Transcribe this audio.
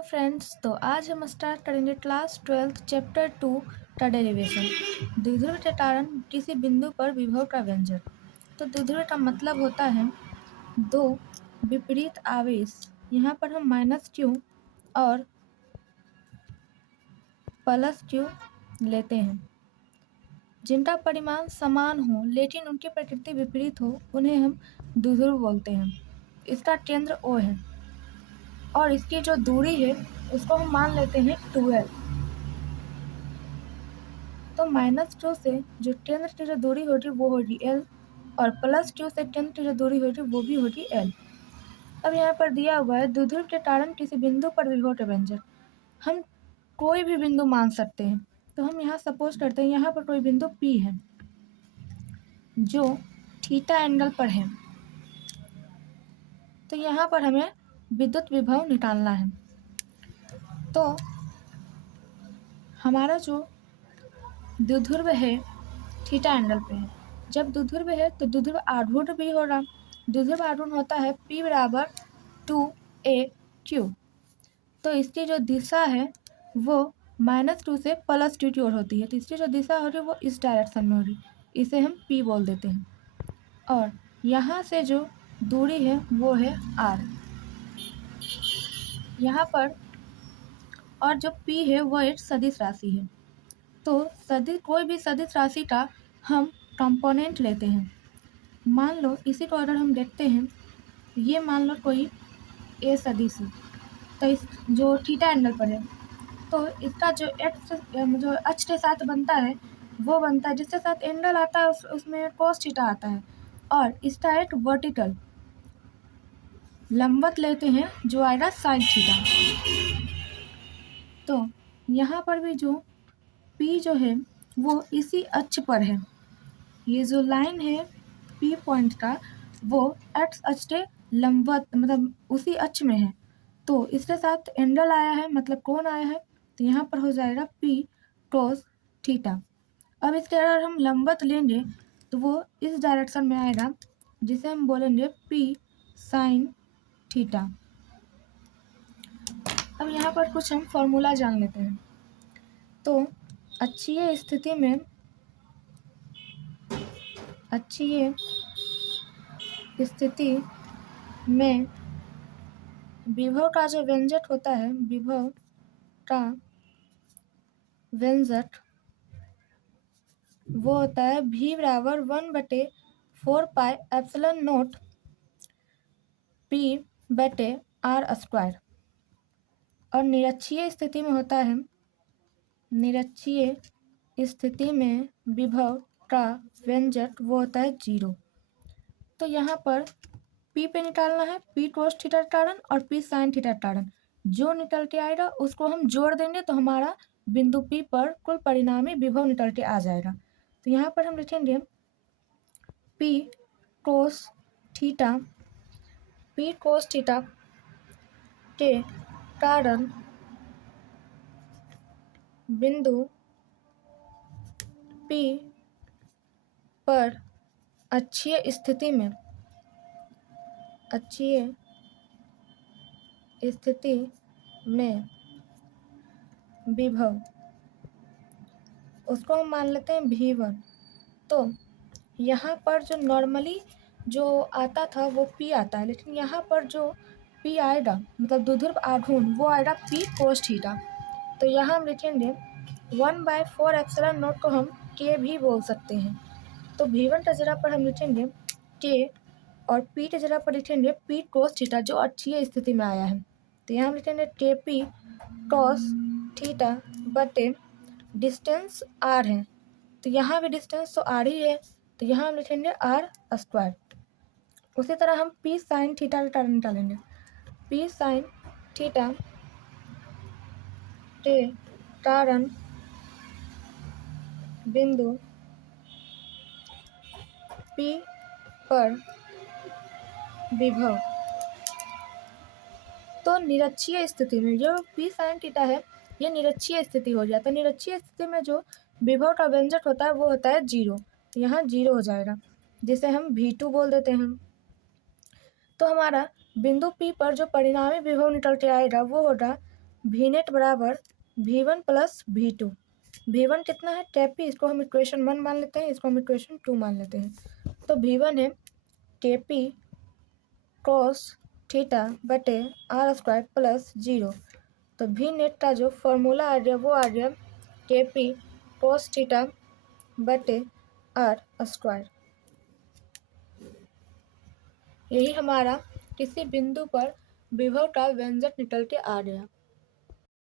Hello friends, तो आज हम स्टार्ट करेंगे क्लास 12 चैप्टर 2 का डेरिवेशन। द्विध्रुव के कारण किसी बिंदु पर विभव का व्यंजक। तो द्विध्रुव का मतलब होता है दो विपरीत आवेश। यहाँ पर हम -q और +q लेते हैं, जिनका परिमाण समान हो लेकिन उनकी प्रकृति विपरीत हो, उन्हें हम द्विध्रुव बोलते हैं। इसका केंद्र O है और इसकी जो दूरी है उसको हम मान लेते हैं 12। तो -q से जो केंद्र की जो दूरी होगी वो होगी L और +q से केंद्र की जो दूरी होगी वो भी होगी L। अब यहाँ पर दिया हुआ है द्विध्रुव के कारण किसी बिंदु पर विभव का व्यंजक। हम कोई भी बिंदु मान सकते हैं। तो हम यहाँ सपोज करते हैं यहाँ पर कोई बिंदु P है जो थीटा एंगल पर है। तो यहाँ पर हमें विद्युत विभव निकालना है। तो हमारा जो द्विध्रुव है थीटा एंगल पे है। जब द्विध्रुव है तो द्विध्रुव आघूर्ण भी होगा। द्विध्रुव आघूर्ण होता है P बराबर 2AQ। तो इसकी जो दिशा है वो -2 से +2 की ओर होती है। तो इसकी जो दिशा होगी वो इस डायरेक्शन में होगी। इसे हम P बोल देते हैं। और यहाँ से जो दूरी है वो है R। यहाँ पर और जो P है वो एक सदिश राशि है। तो कोई भी सदिश राशि का हम कंपोनेंट लेते हैं। मान लो इसी को अगर हम देखते हैं, ये मान लो कोई A सदिश है। तो इस जो थीटा एंगल पर है तो इसका जो जो अक्ष के साथ बनता है वो बनता है, जिसके साथ एंगल आता है उसमें कोस थीटा आता है। और इसका एक वर्टिकल लंबवत लेते हैं जो आएगा साइन थीटा। तो यहाँ पर भी जो P जो है वो इसी अक्ष पर है। ये जो लाइन है P पॉइंट का वो एक्स अक्ष के लंबवत मतलब उसी अक्ष में है। तो इसके साथ एंगल आया है मतलब कोण आया है। तो यहाँ पर हो जाएगा P cos थीटा। अब इसके अगर हम लंबवत लेंगे तो वो इस डायरेक्शन में आएगा, जिसे हम बोलेंगे P sin थीटा। अब यहाँ पर कुछ हम फॉर्मूला जान लेते हैं। तो अक्षीय स्थिति में विभव का जो व्यंजक होता है, विभव का व्यंजक वो होता है V बराबर 1/4 पाई एप्सिलॉन नोट P/r²। और निरक्षीय स्थिति में होता है, निरक्षीय स्थिति में विभव का व्यंजक वो होता है 0। तो यहाँ पर P पे निकालना है, P cos थीटा का कारण और P sin थीटा का कारण। जो निकल के आएगा उसको हम जोड़ देंगे तो हमारा बिंदु P पर कुल परिणामी विभव निकल के आ जाएगा। तो यहाँ पर हम लिखेंगे P cos थीटा के कारण बिंदु P पर अक्षीय स्थिति में विभव, उसको हम मान लेते हैं V1। तो यहाँ पर जो नॉर्मली जो आता था वो P आता है, लेकिन यहाँ पर जो P आएगा मतलब द्विध्रुव आघूर्ण वो आएगा P cos थीटा। तो यहाँ हम लिखेंगे 1/4 एप्सिलॉन नोट को हम K भी बोल सकते हैं। तो V1 के जगह पर हम लिखेंगे K और P के जगह पर लिखेंगे P cos थीटा जो अक्षीय स्थिति में आया है। तो यहाँ हम लिखेंगे KP cos थीटा बटे डिस्टेंस R है। तो यहाँ भी डिस्टेंस तो R ही है, तो यहाँ हम लिखेंगे R²। उसी तरह हम P sin थीटा का कारण निकालेंगे। P sin थीटा के कारण बिंदु P पर विभव। तो निरक्षीय स्थिति में जो P sin थीटा है ये निरक्षीय स्थिति हो जाता है। निरक्षीय स्थिति में जो विभव का व्यंजक होता है वो होता है 0। यहाँ 0 हो जाएगा, जिसे हम V2 बोल देते हैं। तो हमारा बिंदु P पर जो परिणामी विभव निकल के आएगा वो होगा वी नेट बराबर V1 प्लस V2। V1 कितना है Kp, इसको हम इक्वेशन 1 मान लेते हैं, इसको हम इक्वेशन 2 मान लेते हैं। तो V1 है Kp cos थीटा बटे r² प्लस 0। तो वी नेट का जो फॉर्मूला आ गया वो आ गया Kp cos थीटा बटे r²। यही हमारा किसी बिंदु पर विभव का व्यंजक निकल के आ गया।